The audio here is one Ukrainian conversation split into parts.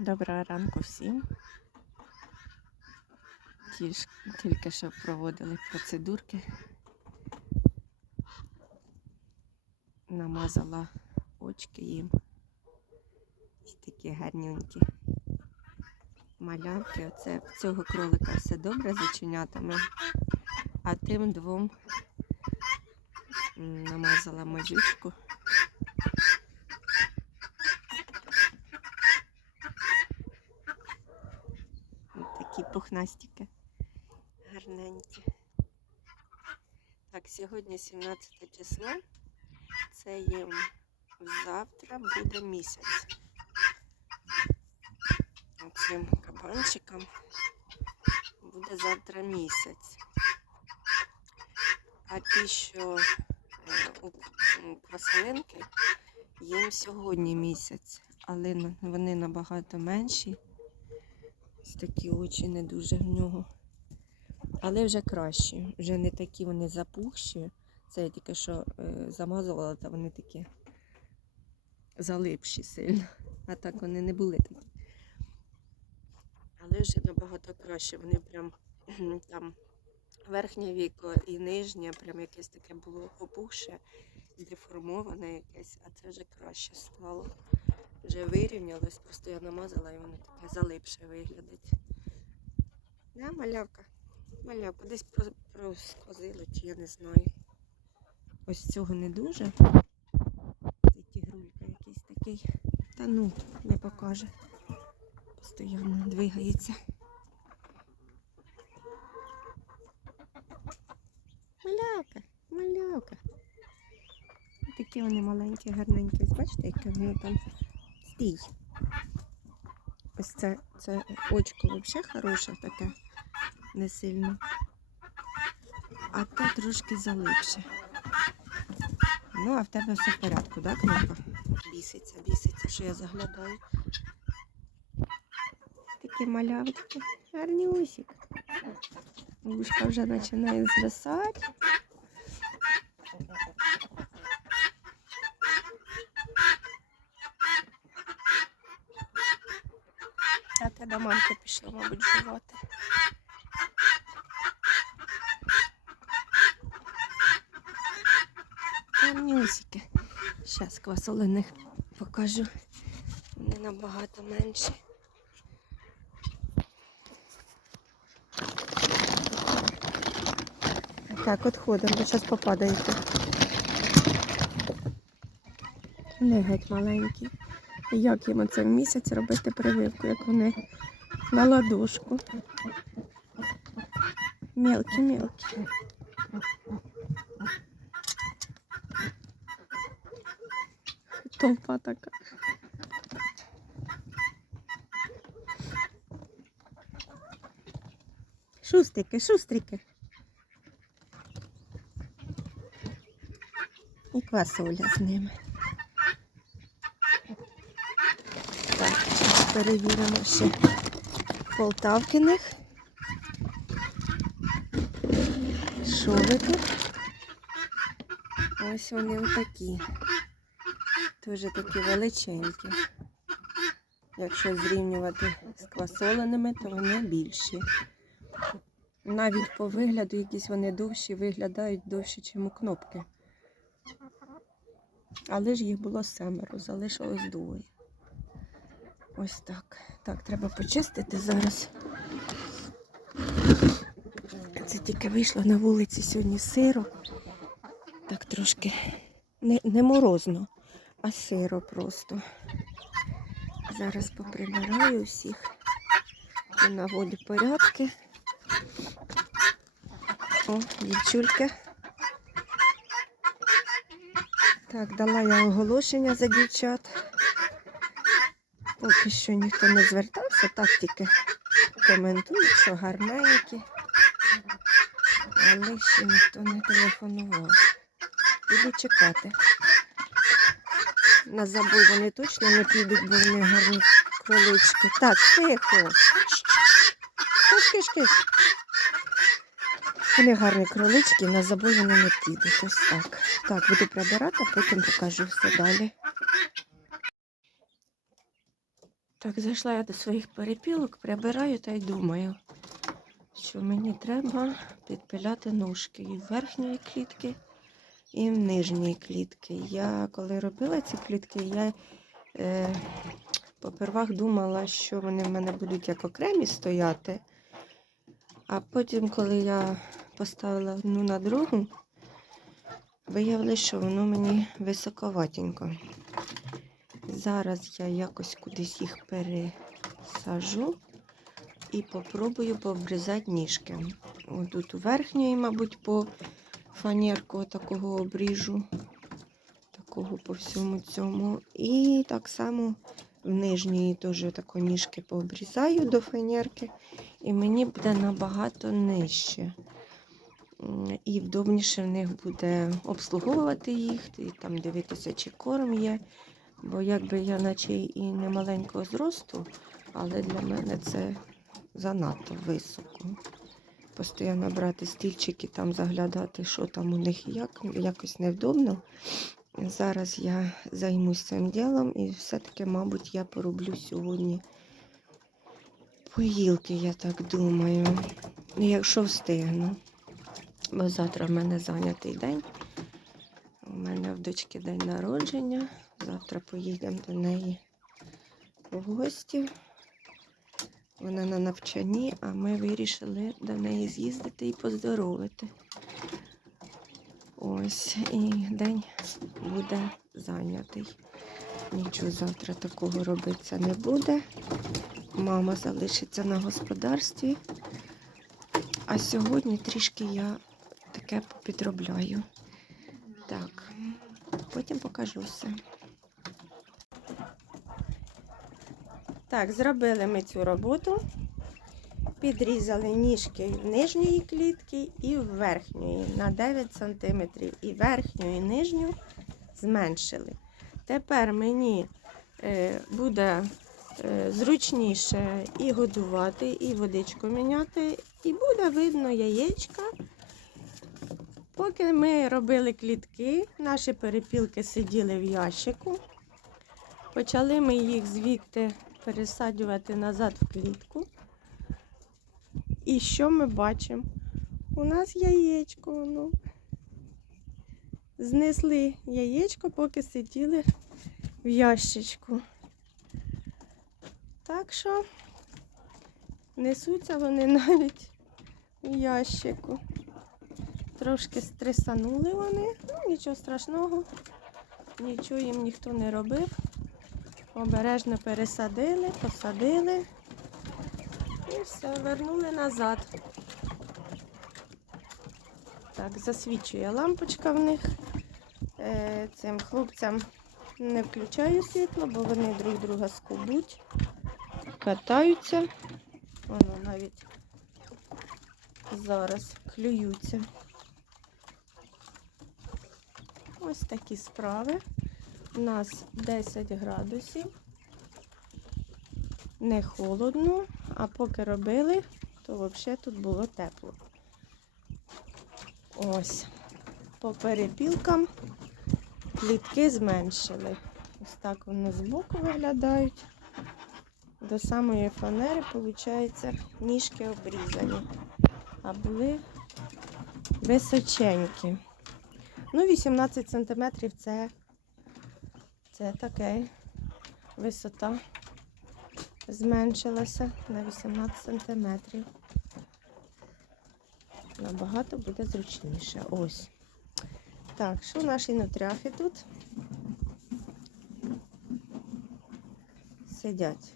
Доброго ранку всім. Тільки що проводили процедурки. Намазала очки їм. Ось такі гарнюнькі. Малявки. Оце в цього кролика все добре з оченятами. А тим двом намазала мазючку. Ось такі пухнастики. Гарненькі. Так, сьогодні 17 число. Це їм завтра буде місяць. Цим кабанчикам буде завтра місяць. А ті, що е, у м, їм сьогодні місяць, але вони набагато менші. Ось такі очі не дуже в нього. Але вже кращі. Вже не такі вони запухші. Це я тільки що е, замазувала, та вони такі залипші сильно. А так вони не були такі. Але вже набагато краще. Вони прям там верхнє віко і нижнє, прям якесь таке було опухше, деформоване якесь, а це вже краще стало. Вже вирівнялось, просто я намазала і воно таке залипше виглядить. Да, малявка? Малявка, десь про- проскозило, чи я не знаю. Ось цього не дуже. Цей тігрулька якийсь такий. Та ну, не покаже. Постоянно двигається. Малявка, малявка. Такі вони маленькі, гарненькі. Бачите, яке воно там стій. Ось це, це очко взагалі хороше таке, не сильно. А те трошки залипше. Ну, а в тебе все в порядку, так, кнопка? Біситься, біситься, що я заглядаю. Такі малявочки. Гарні усік. Вушка вже починає звисати. До пішло, мабуть, жувати. Гарнюсики. Зараз квасолиних покажу. Вони набагато менші. Так, отходимо, бо зараз попадаєте. Вони геть маленькі. Як їм оце в місяць робити прививку, як вони на ладошку. Мелкі. Толпа така. Шустрики, шустрики. І квасоля з ними. Так, перевіримо ще Полтавкиних. Що ви тут? Ось вони отакі. Дуже такі величенькі. Якщо зрівнювати з квасоленими, то вони більші. Навіть по вигляду якісь вони довші, виглядають довші, ніж у кнопки. Але ж їх було семеро, залишилось двоє. Ось так. Так, треба почистити зараз. Це тільки вийшло на вулиці сьогодні сиро. Так трошки не, не морозно, а сиро просто. Зараз поприбираю всіх, наводю порядки. О, дівчульки. Так, дала я оголошення за дівчат. Поки що ніхто не звертався, так тільки коментують, що гарненькі. Але ще ніхто не телефонував. Буду чекати. На забой вони точно не підуть, бо вони гарні кролички. Так, тихо. Киш, киш, киш. Вони гарні кролички, на забой вони не підуть. Ось так. Так, буду прибирати, потім покажу все далі. Так, зайшла я до своїх перепілок, прибираю та й думаю, що мені треба підпиляти ножки і в верхньої клітки, і в нижньої клітки. Я коли робила ці клітки, я е, попервах думала, що вони в мене будуть як окремі стояти. А потім, коли я поставила одну на другу, виявилося, що воно мені високоватенько. Зараз я якось кудись їх пересажу і попробую пообрізати ніжки. От тут у верхньої, мабуть, по фанерку такого обріжу, такого по всьому цьому. І так само в нижньої теж тако ніжки пообрізаю до фанерки, і мені буде набагато нижче. І вдобніше в них буде обслуговувати їх, і там дивитися, чи корм є. Бо якби я наче і не маленького зросту, але для мене це занадто високо. Постійно брати стільчики, там заглядати, що там у них як, якось невдобно. Зараз я займусь цим ділом і все-таки, мабуть, я пороблю сьогодні поїлки, я так думаю. Якщо встигну. Бо завтра в мене зайнятий день. У мене в дочки день народження. Завтра поїдемо до неї в гості. Вона на навчанні, а ми вирішили до неї з'їздити і поздоровити. Ось, і день буде зайнятий. Нічого завтра такого робитися не буде. Мама залишиться на господарстві. А сьогодні трішки я таке попідробляю. Так, потім покажу все. Так, зробили ми цю роботу. Підрізали ніжки нижньої клітки і верхньої на 9 см. І верхню, і нижню зменшили. Тепер мені е, буде е, зручніше і годувати, і водичку міняти, і буде видно яєчка. Поки ми робили клітки, наші перепілки сиділи в ящику. Почали ми їх звідти пересаджувати назад в клітку. І що ми бачимо? У нас яєчко. Ну. Знесли яєчко, поки сиділи в ящичку. Так що несуться вони навіть в ящику. Трошки стресанули вони, ну нічого страшного, нічого їм ніхто не робив. Обережно пересадили, посадили і все, вернули назад. Так, засвічує лампочка в них. Е, Цим хлопцям не включаю світло, бо вони друг друга скубуть, катаються. Воно навіть зараз клюються. Ось такі справи. У нас 10 градусів. Не холодно, а поки робили, то взагалі тут було тепло. Ось. По перепілкам клітки зменшили. Ось так вони збоку виглядають. До самої фанери, виходить, ніжки обрізані. А були височенькі. Ну, 18 сантиметрів це, це таке висота зменшилася на 18 сантиметрів. Набагато буде зручніше. Ось. Так, що в наші нутряхи тут? Сидять,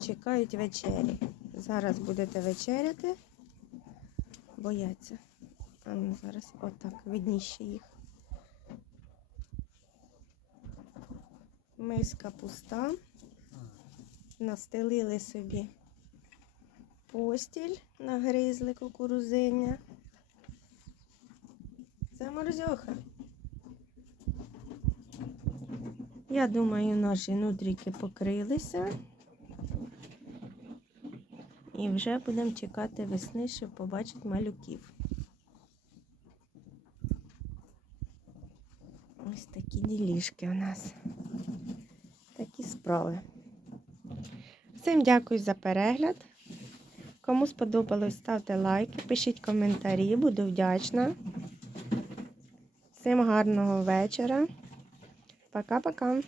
чекають вечері. Зараз будете вечеряти. Бояться. А ну зараз отак, видніше їх. Миска пуста. Настелили собі постіль, нагризли кукурузиння. Це морзьоха. Я думаю, наші нутріки покрилися. І вже будемо чекати весни, щоб побачити малюків. Ось такі ділішки у нас. Такі справи. Всім дякую за перегляд. Кому сподобалось, ставте лайки, пишіть коментарі, буду вдячна. Всім гарного вечора. Пока-пока.